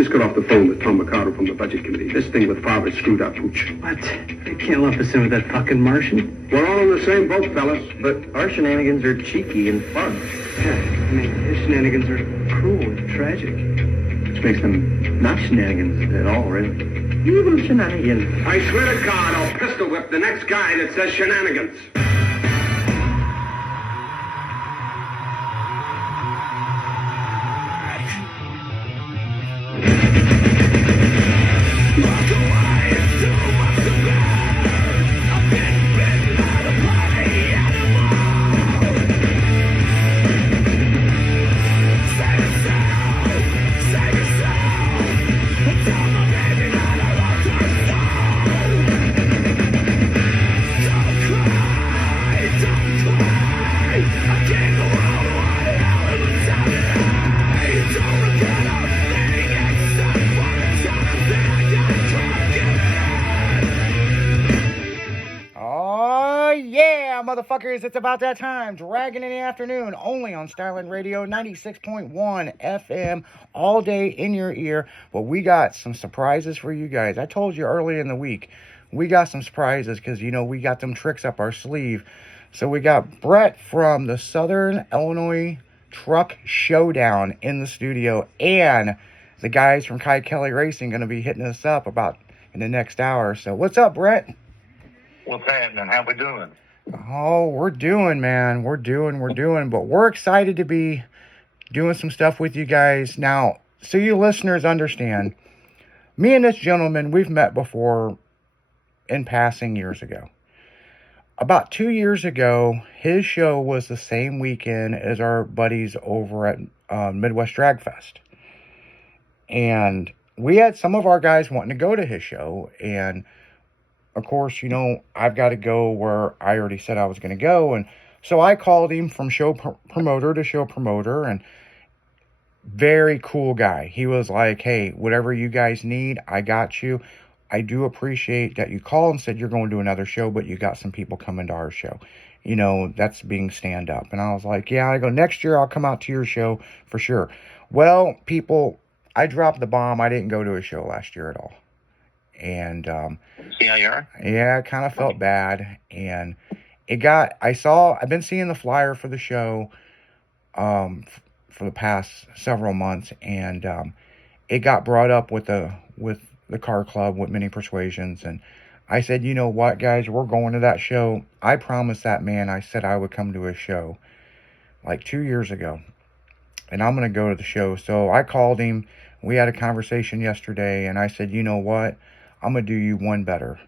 just got off the phone with Tom Mercado from the Budget Committee. This thing with Favre screwed up, Hooch. What? They can't lump us in with that fucking Martian? We're all in the same boat, fellas. But our shenanigans are cheeky and fun. Yeah, I mean, his shenanigans are cruel and tragic. Which makes them not shenanigans at all, really. Evil shenanigans. I swear to God, I'll pistol whip the next guy that says shenanigans. Motherfuckers, it's about that time. Dragon in the Afternoon, only on Starland Radio 96.1 FM, all day in your ear. But we got some surprises for you guys. I told you early in the week, we got some surprises because, you know, we got them tricks up our sleeve. So we got Brett from the Southern Illinois Truck Showdown in the studio, and the guys from Kai Kelly Racing going to be hitting us up about in the next hour. So what's up, Brett? What's happening? How we doing? Oh, we're doing, man. We're doing. But we're excited to be doing some stuff with you guys. Now, so you listeners understand, me and this gentleman, we've met before in passing years ago. About 2 years ago, his show was the same weekend as our buddies over at Midwest Drag Fest. And we had some of our guys wanting to go to his show, and of course, you know, I've got to go where I already said I was going to go. And so I called him from show promoter to show promoter, and very cool guy. He was like, hey, whatever you guys need, I got you. I do appreciate that you called and said you're going to another show, but you got some people coming to our show. You know, that's being stand up. And I was like, yeah, I go, next year I'll come out to your show for sure. Well, people, I dropped the bomb. I didn't go to a show last year at all. And See how you are? Yeah, I kind of felt bad. And I've been seeing the flyer for the show for the past several months, and it got brought up with the car club with Many Persuasions, and I said, you know what, guys, we're going to that show. I promised that man, I said I would come to his show like 2 years ago, and I'm going to go to the show. So I called him. We had a conversation yesterday, and I said, you know what? I'm going to do you one better.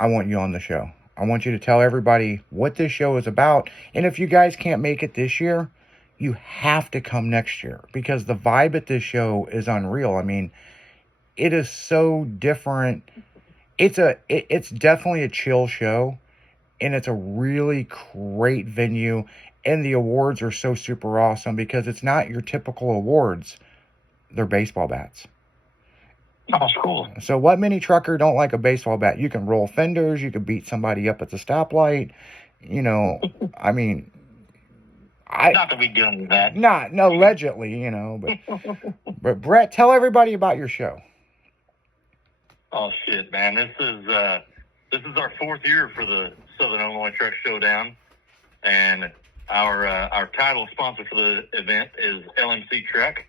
I want you on the show. I want you to tell everybody what this show is about. And if you guys can't make it this year, you have to come next year, because the vibe at this show is unreal. I mean, it is so different. It's definitely a chill show, and it's a really great venue. And the awards are so super awesome because it's not your typical awards. They're baseball bats. Oh, cool. So what mini trucker don't like a baseball bat? You can roll fenders. You can beat somebody up at the stoplight. You know, I mean, not that we done that. No, allegedly, you know. But Brett, tell everybody about your show. Oh shit, man! This is our fourth year for the Southern Illinois Truck Showdown, and our title sponsor for the event is LMC Truck.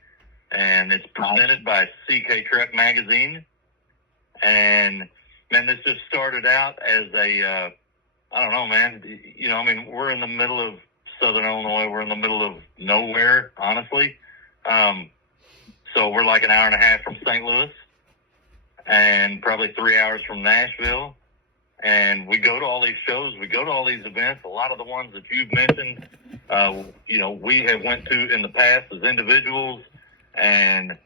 And it's presented by CK Truck Magazine. And, man, this just started out as I don't know, man. You know, I mean, we're in the middle of Southern Illinois. We're in the middle of nowhere, honestly. So we're like an hour and a half from St. Louis and probably 3 hours from Nashville. And we go to all these shows. We go to all these events. A lot of the ones that you've mentioned, you know, we have went to in the past as individuals. And,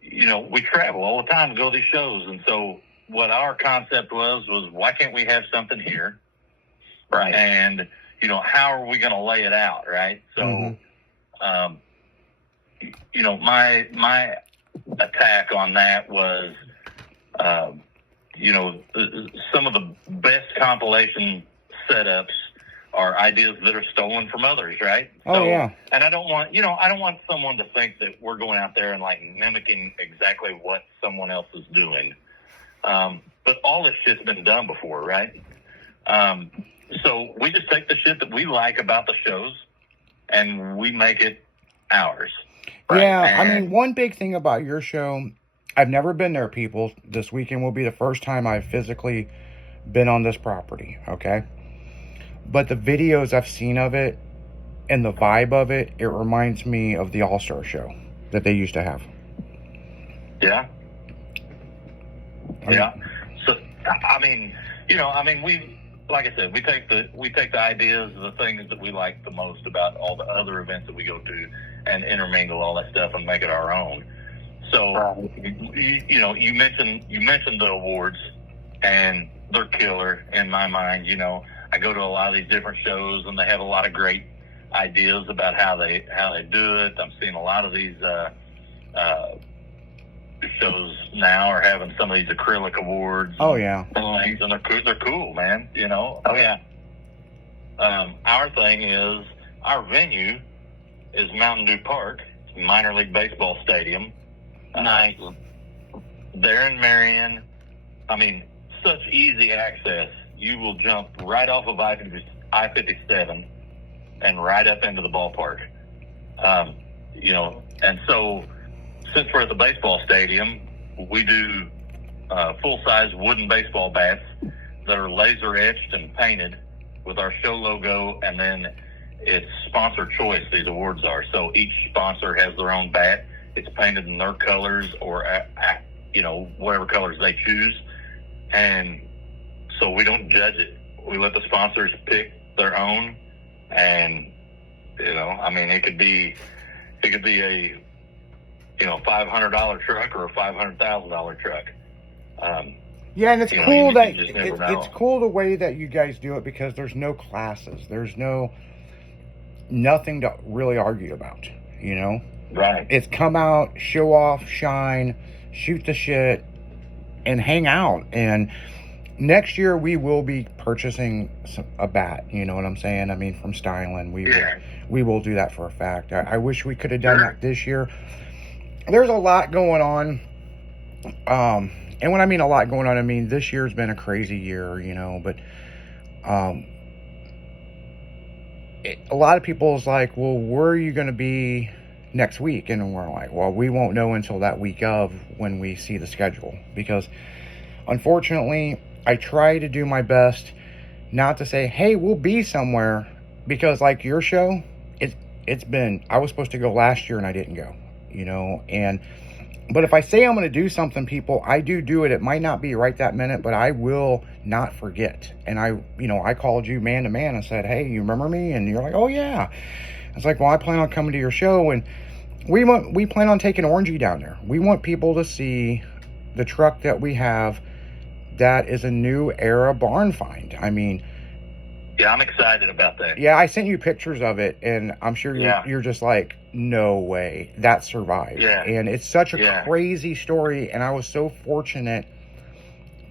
you know, we travel all the time to go to these shows. And so what our concept was why can't we have something here? Right. And, you know, how are we going to lay it out? Right. So, you know, my attack on that was, you know, some of the best compilation setups are ideas that are stolen from others, right? Oh, yeah. And I don't want someone to think that we're going out there and like mimicking exactly what someone else is doing. But all this shit's been done before, right? So we just take the shit that we like about the shows and we make it ours. Right? Yeah, I mean, one big thing about your show, I've never been there, people. This weekend will be the first time I've physically been on this property, okay? But the videos I've seen of it and the vibe of it, it reminds me of the All-Star show that they used to have. Yeah. Yeah. So, I mean, we, like I said, we take the ideas, the things that we like the most about all the other events that we go to and intermingle all that stuff and make it our own. So, you mentioned the awards, and they're killer in my mind. I go to a lot of these different shows, and they have a lot of great ideas about how they do it. I'm seeing a lot of these shows now are having some of these acrylic awards. Oh yeah, and they're cool, man. Oh yeah. Our thing is, our venue is Mountain Dew Park, minor league baseball stadium. Nice. There in Marion. I mean, such easy access. You will jump right off of I-57 and right up into the ballpark. And so since we're at the baseball stadium, we do full-size wooden baseball bats that are laser etched and painted with our show logo, and then it's sponsor choice, these awards are. So each sponsor has their own bat. It's painted in their colors or, whatever colors they choose. And so we don't judge it. We let the sponsors pick their own. And, it could be a, $500 truck or a $500,000 truck. Yeah, and it's cool that it's cool the way that you guys do it, because there's no classes. There's nothing to really argue about, Right. It's come out, show off, shine, shoot the shit, and hang out. And next year we will be purchasing a bat, you know what I'm saying? I mean, from Styling, we will do that for a fact. I wish we could have done that this year. There's a lot going on. And when I mean a lot going on, I mean this year's been a crazy year, but a lot of people is like, well, where are you going to be next week? And we're like, well, we won't know until that week of, when we see the schedule, because unfortunately I try to do my best not to say, hey, we'll be somewhere, because like your show, I was supposed to go last year and I didn't go, but if I say I'm going to do something, people, I do it. It might not be right that minute, but I will not forget. And I called you man to man and said, hey, you remember me? And you're like, oh yeah. It's like, well, I plan on coming to your show, and we plan on taking Orangey down there. We want people to see the truck that we have. That is a new era barn find. I mean, yeah, I'm excited about that. Yeah, I sent you pictures of it, and I'm sure you're just like, no way, that survived. Yeah. And it's such a crazy story, and I was so fortunate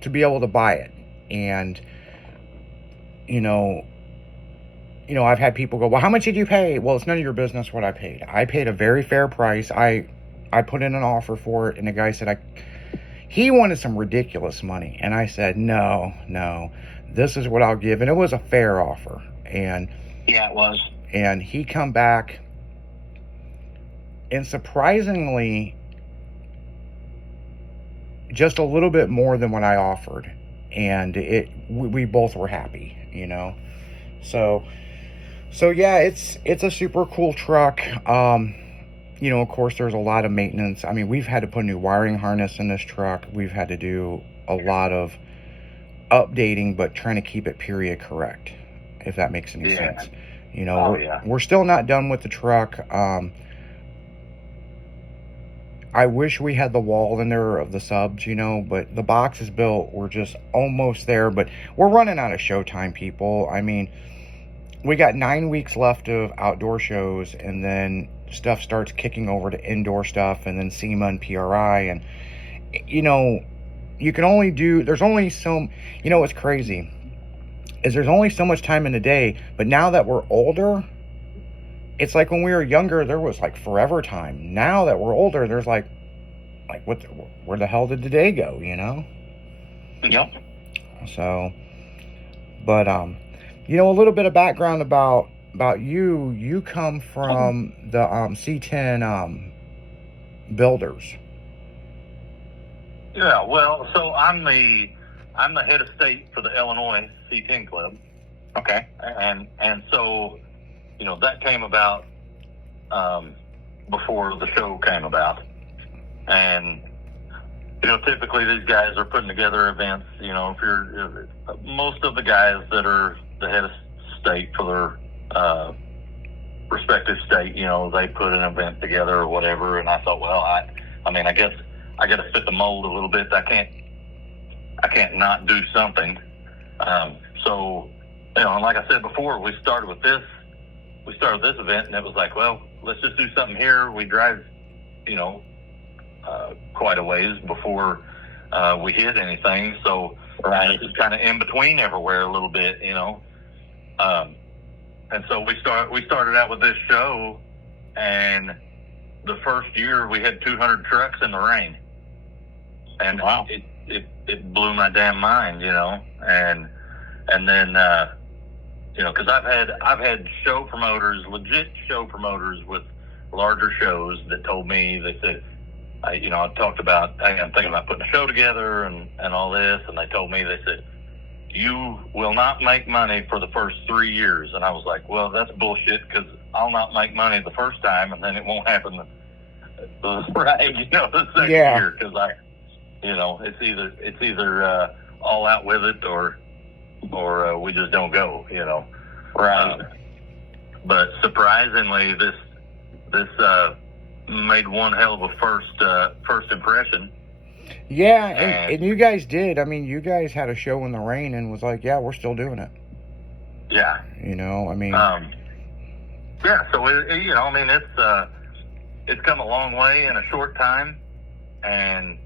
to be able to buy it. And, I've had people go, well, how much did you pay? Well, it's none of your business what I paid. I paid a very fair price. I put in an offer for it, and the guy said he wanted some ridiculous money. And I said, no, this is what I'll give. And it was a fair offer. And yeah, it was. And he come back, and surprisingly, just a little bit more than what I offered. And we both were happy, So yeah, it's a super cool truck. Of course, there's a lot of maintenance. I mean, we've had to put a new wiring harness in this truck. We've had to do a lot of updating, but trying to keep it period correct, if that makes any sense. We're still not done with the truck. I wish we had the wall in there of the subs, but the box is built. We're just almost there, but we're running out of showtime, people. I mean, we got 9 weeks left of outdoor shows, and then stuff starts kicking over to indoor stuff, and then SEMA and PRI, and you can only do, there's only so, it's crazy. is there's only so much time in the day. But now that we're older, it's like when we were younger, there was like forever time. Now that we're older, there's like where the hell did the day go, you know? Yep. So, but you know, a little bit of background about you. You come from the C10 builders. Yeah, well, so I'm the head of state for the Illinois C10 Club. Okay. And so, you know, that came about before the show came about. And, you know, typically these guys are putting together events. You know, if most of the guys that are the head of state for their respective state, you know, they put an event together or whatever. And I thought, well, I mean, I guess I got to fit the mold a little bit. I can't not do something. So, you know, and like I said before, we started this event, and it was like, well, let's just do something here. We drive, you know, quite a ways before we hit anything. So it's just kind of in between everywhere a little bit, you know. And so we started out with this show, and the first year we had 200 trucks in the rain, and wow. It blew my damn mind, you know. And then you know, because I've had show promoters, legit show promoters with larger shows that told me, they said, you know, I talked about, I'm thinking about putting a show together and all this, and they told me, they said, you will not make money for the first 3 years. And I was like, well, that's bullshit, because I'll not make money the first time, and then it won't happen right, you know, the second year, because you know, it's either all out with it or we just don't go, you know. Right. But surprisingly, this made one hell of a first impression. Yeah, and you guys did. I mean, you guys had a show in the rain and was like, yeah, we're still doing it. Yeah. You know, I mean. Yeah, so, you know, I mean, it's come a long way in a short time, and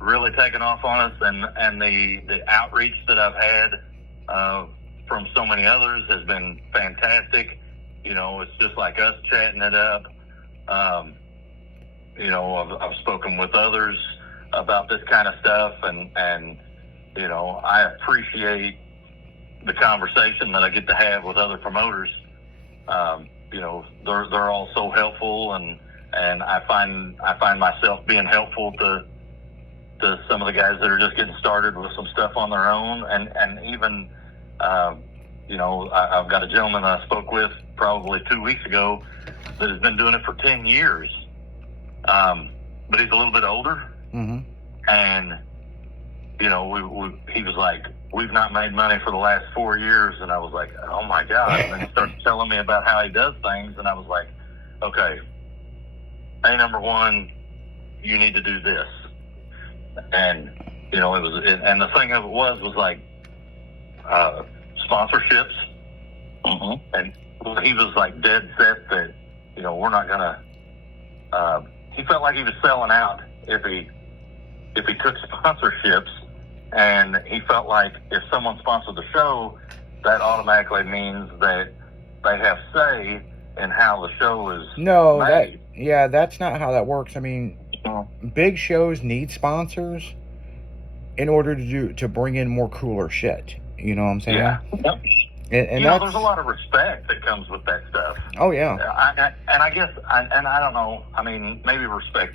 really taken off on us, and the outreach that I've had from so many others has been fantastic. You know, it's just like us chatting it up. You know, I've spoken with others about this kind of stuff, and you know, I appreciate the conversation that I get to have with other promoters. You know, they're all so helpful, and I find myself being helpful to some of the guys that are just getting started with some stuff on their own, and even you know, I've got a gentleman that I spoke with probably 2 weeks ago that has been doing it for 10 years, but he's a little bit older, and you know, he was like, we've not made money for the last 4 years, and I was like, oh my God. And then he started telling me about how he does things, and I was like, okay, number one, you need to do this. And you know, and the thing of it was like sponsorships, and he was like dead set that, you know, we're not gonna. He felt like he was selling out if he took sponsorships, and he felt like if someone sponsored the show, that automatically means that they have say in how the show is made. That's not how that works. I mean, big shows need sponsors in order to bring in more cooler shit. You know what I'm saying? Yeah. Yep. And you know, there's a lot of respect that comes with that stuff. Oh yeah. I guess, and I don't know. I mean, maybe respect.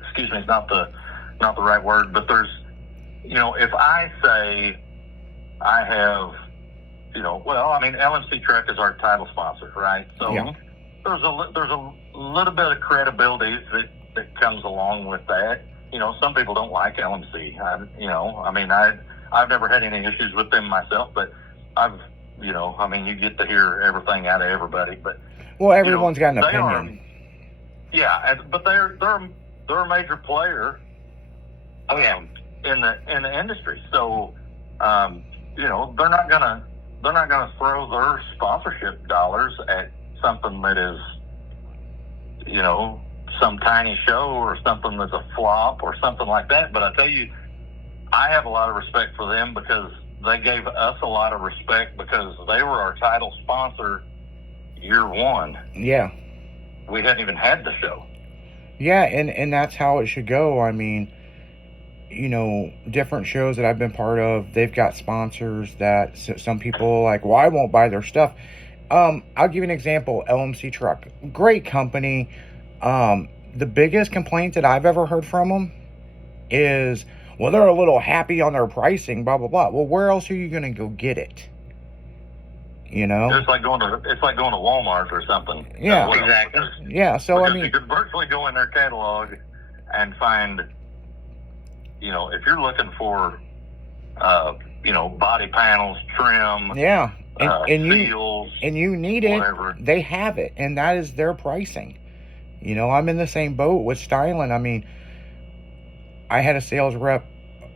Excuse me, is not the right word. But there's, you know, if I say I have, you know, well, I mean, LMC Truck is our title sponsor, right? So there's a little bit of credibility that comes along with that. You know, some people don't like LMC. I've never had any issues with them myself, but you know, I mean, you get to hear everything out of everybody. But well, everyone's got an opinion. But they're a major player. In the industry. So, you know, they're not gonna throw their sponsorship dollars at something that is, you know, some tiny show or something that's a flop or something like that. But I tell you, I have a lot of respect for them because they gave us a lot of respect because they were our title sponsor year one. Yeah. We hadn't even had the show. Yeah, and that's how it should go. I mean, you know, different shows that I've been part of, they've got sponsors that some people like, well, I won't buy their stuff. I'll give you an example. LMC Truck, great company. The biggest complaint that I've ever heard from them is, well, they're a little happy on their pricing, blah blah blah. Well, where else are you going to go get it? You know, It's like going to Walmart or something. Yeah. Exactly. Yeah. So I Because mean, you could virtually go in their catalog and find, you know, if you're looking for, you know, body panels, trim, yeah, and seals, you need it, whatever. they have it, and that is their pricing. You know, I'm in the same boat with styling. I mean, I had a sales rep,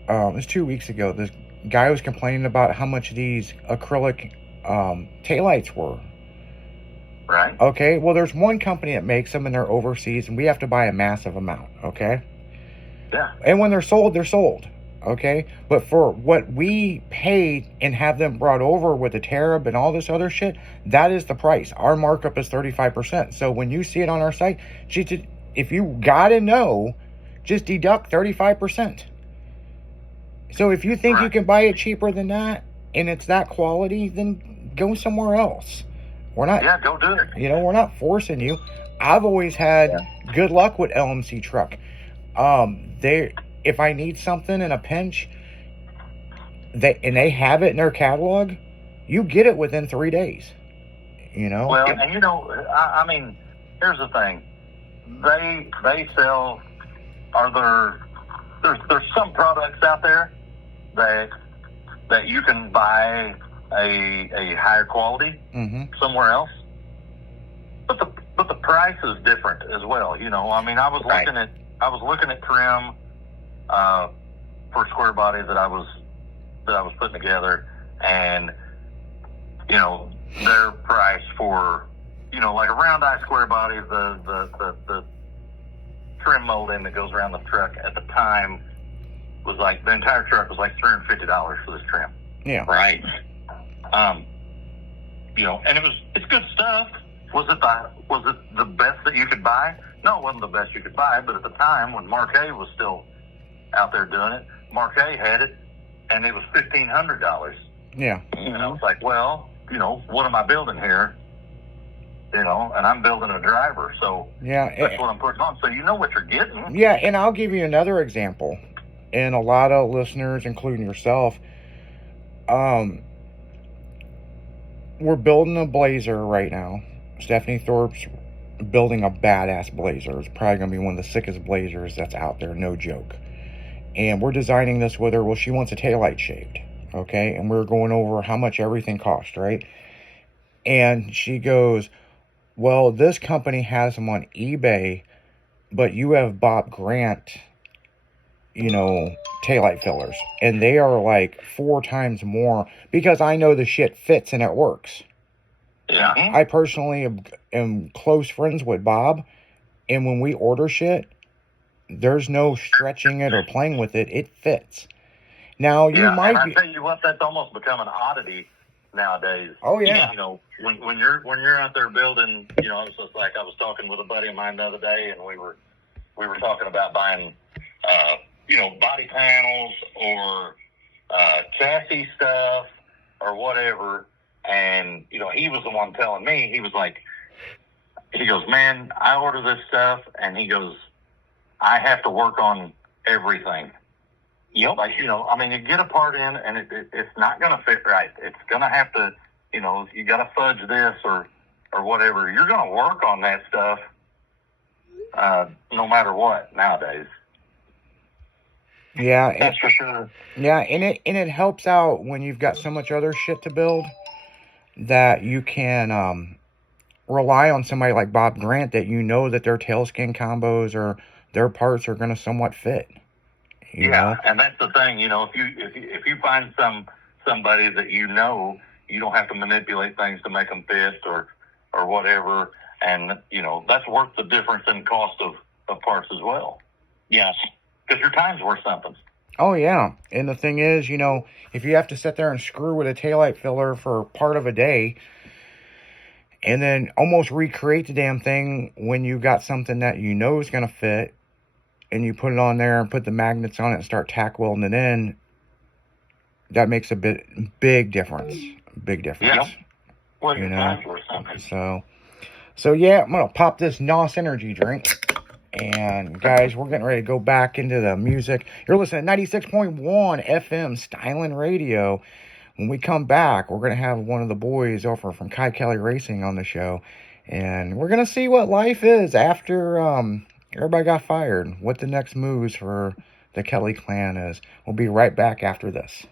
it was 2 weeks ago. This guy was complaining about how much these acrylic taillights were. Right. Okay, well, there's one company that makes them, and they're overseas, and we have to buy a massive amount. Okay. Yeah. And when they're sold, they're sold. Okay. But for what we paid and have them brought over with the tariff and all this other shit, that is the price. Our markup is 35%. So when you see it on our site, if you gotta know, just deduct 35%. So if you think you can buy it cheaper than that and it's that quality, then go somewhere else. We're not, Yeah, go do it. you know, we're not forcing you. I've always had good luck with LMC Truck. If I need something in a pinch, they have it in their catalog, you get it within 3 days. You know. Well, and you know, I mean, here's the thing: they sell. There's some products out there that you can buy a higher quality somewhere else, but the price is different as well. You know, I mean, I was looking at trim for square body that I was putting together, and you know, their price for, you know, like a round eye square body, the trim molding that goes around the truck at the time was like, the entire truck was like $350 for this trim. Yeah. Right. You know, and it's good stuff. Was it the best that you could buy? No, it wasn't the best you could buy, but at the time when Marquet was still out there doing it, Marquet had it, and it was $1,500. Yeah. And I was like, well, you know, what am I building here? You know, and I'm building a driver, so Yeah. that's what I'm putting on. So you know what you're getting. Yeah, and I'll give you another example. And a lot of listeners, including yourself, we're building a Blazer right now. Stephanie Thorpe's building a badass Blazer. It's probably going to be one of the sickest Blazers that's out there, no joke. And we're designing this with her. Well, she wants a taillight shaved, okay? And we're going over how much everything cost, right? And she goes, well, this company has them on eBay, but you have Bob Grant, you know, taillight fillers, and they are like 4 times more, because I know the shit fits and it works. Yeah. I personally am close friends with Bob, and when we order shit, there's no stretching it or playing with it. It fits. Now, you might and be... I tell you what, that's almost become an oddity nowadays. Oh, yeah. You know, when you're out there building, you know, it's just like I was talking with a buddy of mine the other day, and we were talking about buying, you know, body panels or chassis stuff or whatever. And, you know, he was the one telling me, he goes, man, I order this stuff, and he goes, I have to work on everything. Yep. Like, you know, I mean, you get a part in, and it's not going to fit right. It's going to have to, you know, you got to fudge this or whatever. You're going to work on that stuff no matter what nowadays. Yeah, That's for sure. yeah, and it helps out when you've got so much other shit to build that you can rely on somebody like Bob Grant, that you know that their tail skin combos or their parts are going to somewhat fit. You know? And that's the thing, you know, if you find somebody that you know, you don't have to manipulate things to make them fit or whatever, and you know, that's worth the difference in cost of parts as well. Yes. Because your time's worth something. Oh, yeah. And the thing is, you know, if you have to sit there and screw with a taillight filler for part of a day and then almost recreate the damn thing when you got something that you know is going to fit and you put it on there and put the magnets on it and start tack welding it in, that makes a big difference. Big difference. Yeah. What You you know? time for something? So yeah, I'm going to pop this NOS energy drink. And guys, we're getting ready to go back into the music. You're listening to 96.1 FM Styling Radio. When we come back, we're going to have one of the boys over from Kai Kelly Racing on the show. And we're going to see what life is after everybody got fired. What the next moves for the Kelly clan is. We'll be right back after this.